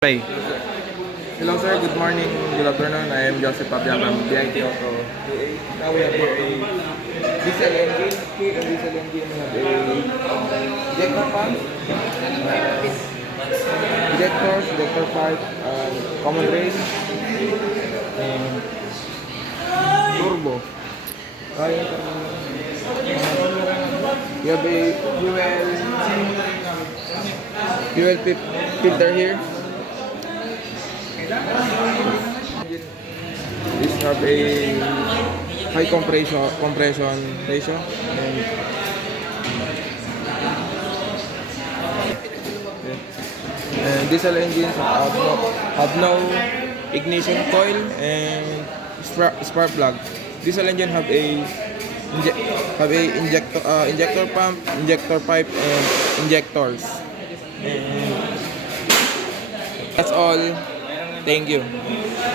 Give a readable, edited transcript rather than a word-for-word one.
Play. Hello sir, good morning, good afternoon. I am Joseph Pabian from BIT Auto. Now we have here a diesel engine. Here in diesel engine we have a injector pump, injector pipe, common rail, and turbo. We have a filter here. This have a high compression ratio and diesel engines have no ignition coil and spark plug. Diesel engine have a injector pump, injector pipe, and injectors. And that's all. Thank you.